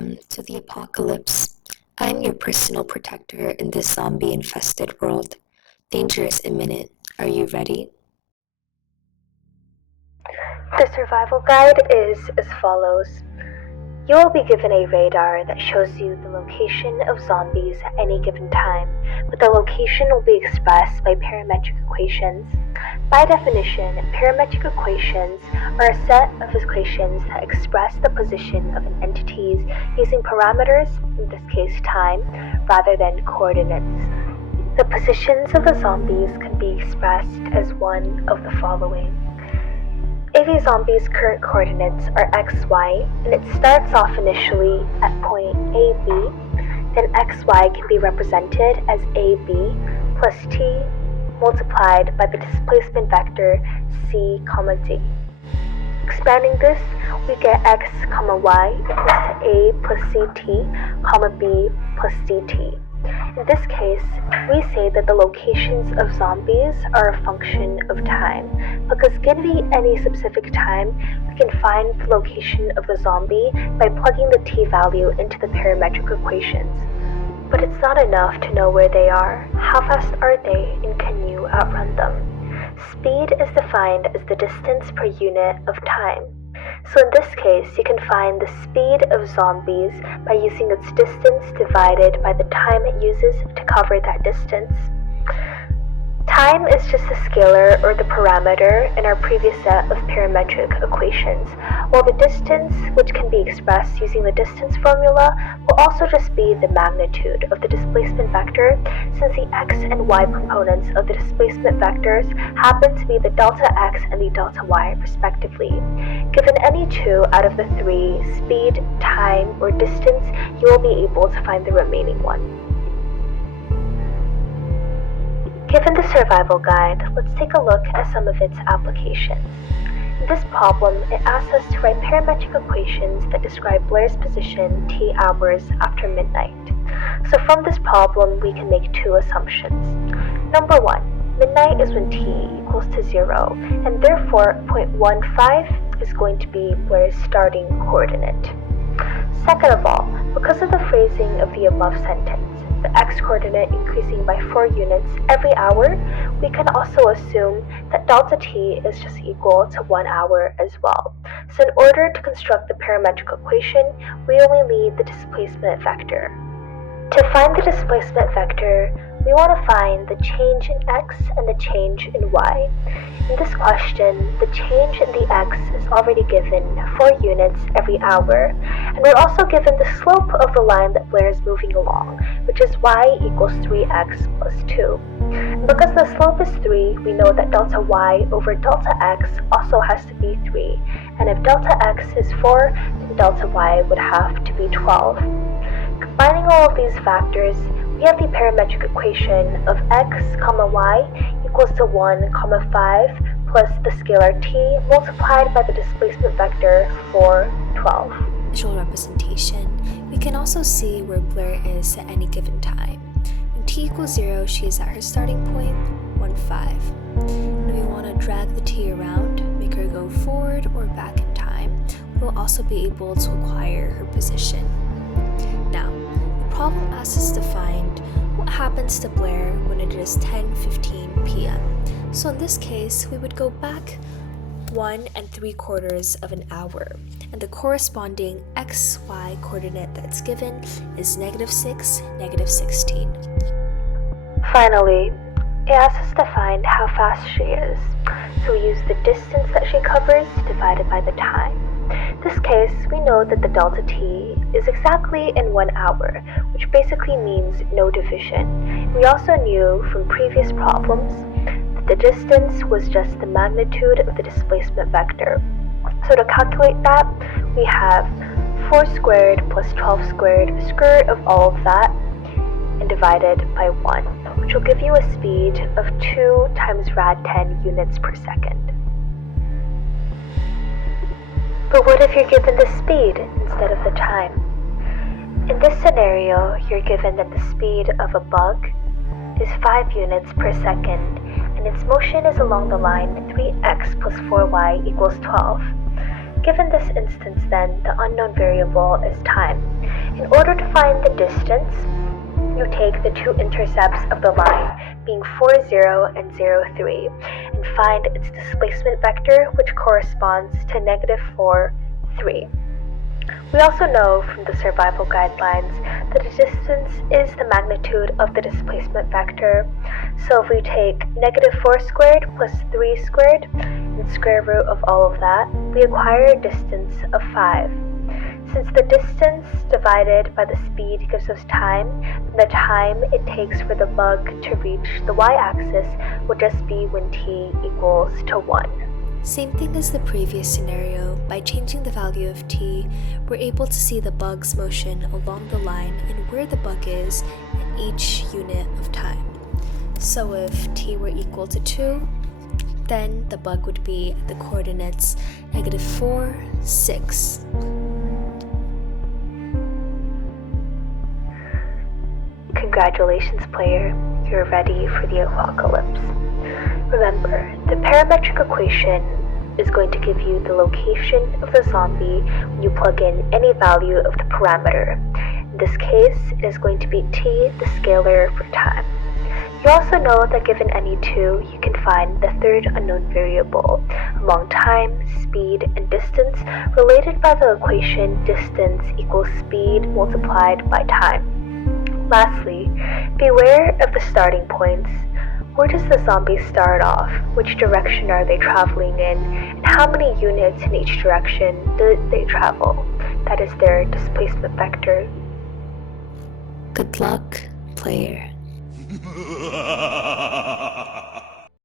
welcome to the apocalypse. I'm your personal protector in this zombie-infested world. Danger is imminent. Are you ready? The survival guide is as follows. You will be given a radar that shows you the location of zombies at any given time, but the location will be expressed by parametric equations. By definition, parametric equations are a set of equations that express the position of an entity using parameters, in this case time, rather than coordinates. The positions of the zombies can be expressed as one of the following. If a zombie's current coordinates are xy, and it starts off initially at point AB, then xy can be represented as AB plus t multiplied by the displacement vector c, d. Expanding this, we get x, y equals to a plus ct, b plus ct. In this case, we say that the locations of zombies are a function of time, because given any specific time, we can find the location of the zombie by plugging the t-value into the parametric equations. But it's not enough to know where they are. How fast are they, and can you outrun them? Speed is defined as the distance per unit of time. So in this case, you can find the speed of zombies by using its distance divided by the time it uses to cover that distance. Time is just the scalar or the parameter in our previous set of parametric equations, while the distance, which can be expressed using the distance formula, will also just be the magnitude of the displacement vector, since the x and y components of the displacement vectors happen to be the delta x and the delta y respectively. Given any two out of the three, speed, time, or distance, you will be able to find the remaining one. Given the survival guide, let's take a look at some of its applications. In this problem, it asks us to write parametric equations that describe Blair's position t hours after midnight. So from this problem, we can make two assumptions. Number one, midnight is when t equals to 0, and therefore 0.15 is going to be Blair's starting coordinate. Second of all, because of the phrasing of the above sentence, the x-coordinate increasing by 4 units every hour, we can also assume that delta t is just equal to 1 hour as well. So in order to construct the parametric equation, we only need the displacement vector. To find the displacement vector, we want to find the change in x and the change in y. In this question, the change in the x is already given 4 units every hour, and we're also given the slope of the line that Blair is moving along, which is y equals 3x plus 2. And because the slope is 3, we know that delta y over delta x also has to be 3, and if delta x is 4, then delta y would have to be 12. Combining all of these factors, we have the parametric equation of x, y equals to 1, 5 plus the scalar t multiplied by the displacement vector for 12. Visual representation, we can also see where Blair is at any given time. When t equals 0, she is at her starting point, 1, 5. When we want to drag the t around, make her go forward or back in time, we'll also be able to acquire her position. Now, the problem asks us to find what happens to Blair when it is 10:15 p.m. So in this case, we would go back 1 3/4 of an hour, and the corresponding xy coordinate that's given is -6, -16. Finally, it asks us to find how fast she is. So we use the distance that she covers divided by the time. In this case, we know that the delta t is exactly in 1 hour, which basically means no division. We also knew from previous problems that the distance was just the magnitude of the displacement vector. So to calculate that, we have 4 squared plus 12 squared, square root of all of that, and divided by 1, which will give you a speed of 2 times rad 10 units per second. But what if you're given the speed instead of the time? In this scenario, you're given that the speed of a bug is 5 units per second, and its motion is along the line 3x plus 4y equals 12. Given this instance then, the unknown variable is time. In order to find the distance, you take the two intercepts of the line, being 4, 0 and 0, 3, and find its displacement vector, which corresponds to negative 4, 3. We also know from the survival guidelines that the distance is the magnitude of the displacement vector. So if we take negative 4 squared plus 3 squared and square root of all of that, we acquire a distance of 5. Since the distance divided by the speed gives us time, then the time it takes for the bug to reach the y-axis will just be when t equals to 1. Same thing as the previous scenario. By changing the value of t, we're able to see the bug's motion along the line and where the bug is at each unit of time. So if t were equal to 2, then the bug would be at the coordinates negative 4, 6. Congratulations, player. You're ready for the apocalypse. Remember, the parametric equation is going to give you the location of the zombie when you plug in any value of the parameter. In this case, it is going to be t, the scalar for time. You also know that given any 2, you can find the third unknown variable among time, speed, and distance related by the equation distance equals speed multiplied by time. Lastly, beware of the starting points. Where does the zombie start off? Which direction are they traveling in? And how many units in each direction do they travel? That is their displacement vector. Good luck, player.